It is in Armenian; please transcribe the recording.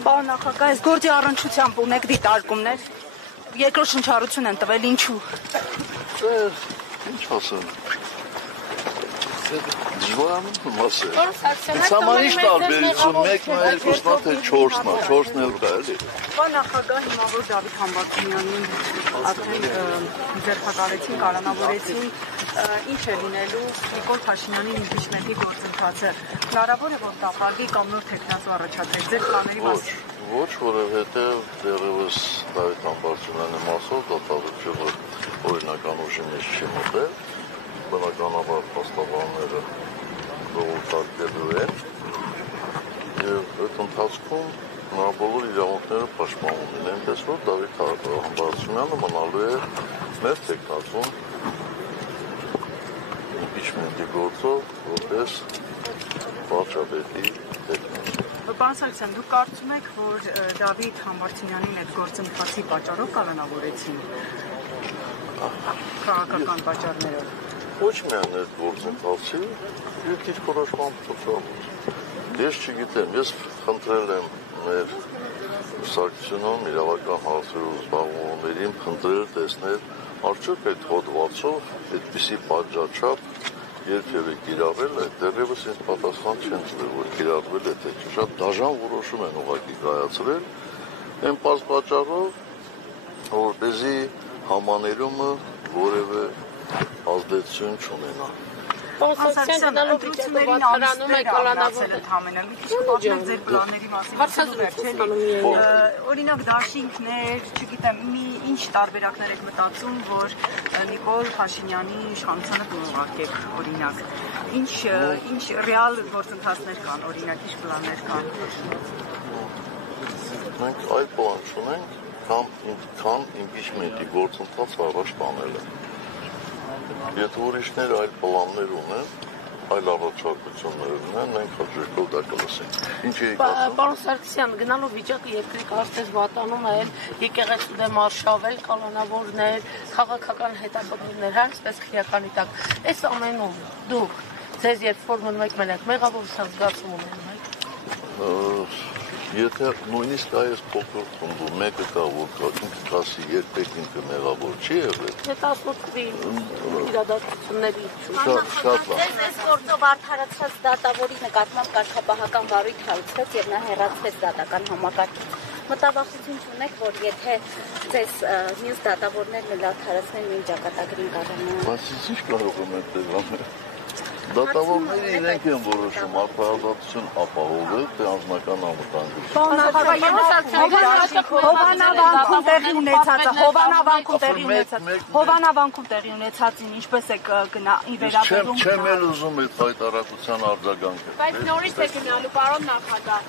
Պարոն նախագահ, այս գործի առնչությամբ ունեք դիտարկումներ, երկրորդ շնչառություն են տվել, ինչու։ Ինչ ասեմ։ Դժվարանում ասել։ Իսկ համար ինչ տարբերություն, մեկն է, երկուսն է, թե չորսն է, չորսն էլ կա, էլի։ Պարոն նախագահ, հիմա որ Դավիթ Համբարձումյանին արդեն ձերբակալեցին, կալանավորեցին, ինչ է լինելու Նիկոլ Փաշինյանի իմպիչմենտի գործընթացը։ Հնարավոր է, որ տապակի կամ նոր թեկնածու առաջադրեք ձեր պլանների մասին։ Ոչ, որովհետև դեռևս Դավիթ Համբարձումյանի մասով դատավարությունը օրինական ուժի մեջ չի մտել, բնականաբար փաստաբանները ողջարկելու են եւ այդ ընթացքում նա բոլոր իրավունքները պաշտպանում են, այնպես որ Դավիթ Համբարձումյանը մնալու է մեր թեկնածուն իմպիչմենտի գործով որպես վարչապետի թեկնածու։ Պարոն Սարգսյան, դուք կարծում եք, որ Դավիթ Համբարձումյանին այդ գործընթացի պատճառով կալանավորեցին քաղաքական պատճառներով։ Ոչ միայն այդ գործընթացի, երկիր որոշման պատճառով։ Ես չգիտեմ, ես խնդրել եմ մեր Սարգսյանում իրավական հարցերով զբաղվողներին խնդրել տեսնել արդյոք այդ հոդվածով այդպիսի պատժաչափ երբևէ կիրառել է, դեռևս ինձ պատասխան չեն տվել, որ կիրառվել է թե չէ, շատ դաժան որոշում են ուղղակի կայացրել, այն պարզ պատճառով, որպեսզի համաներումը որևէ ազդեցություն չունենա։ Պարոն Սարգսյան, ընտրություններին ամիսներ է առնացել ընդհանրապես, մի քիչ կպատմեք ձեր պլանների մասին, օրինակ դաշինքներ, չգիտեմ, ինչ տարբերակներ եք մտածում, որ Նիկոլ Փաշինյանի իշխանությանը կուղարկեք, օրինակ, ինչ ռեալ գործընթացներ կան, օրինակ, ինչ պլաններ կան։ Մենք այլ պլան չունենք, քան իմպիչմենտի գործընթացը առաջ տանելը։ Եթե ուրիշներ այլ պլաններ ունեն, այլ առաջարկություններ ունեն, մենք հաջորդով դա կլսենք։ Ինչ եք ասում։ Պարոն Սարգսյան, գնալով վիճակը երկրի կարծես վատանում է, եկեղեցու դեմ արշավել, կալանավորներ, քաղաքական հետապնդումներ, այսպես քրեականի տակ։ Այս ամենում դուք ձեզ երբ որ մնում եք մենակ, մեղավորության զգացում ունենում եք։ Եթե նույնիսկ այս փոքր խմբում մեկը կա, որ ինքը կասի երբեք ինքը մեղավոր չի եղել։ Հետո ասոցվի իրադարձությունների շատ լավ։ Այս գործով արդարացած դատավորի նկատմամբ կարգապահական վարույթ հարուցվեց եւ նա հեռացվեց դատական համակարգից։ Մտավախություն չունեք, որ եթե ձեզ մյուս դատավորներն էլ արդարացնեն նույն ճակատագրին կառնան։ Բայց ինչ կարող եմ այդպես անել։ Դատավորները իրենք են որոշում արդարադատություն ապահովել, թե անձնական անվտանգություն։ Հովանավանքում տեղի ունեցածին ինչպես եք վերաբերում։ Չեմ էլ ուզում այդ հայտարարության արձագանքը։ Բայց նորից է գնալու, պարոն նախագահ։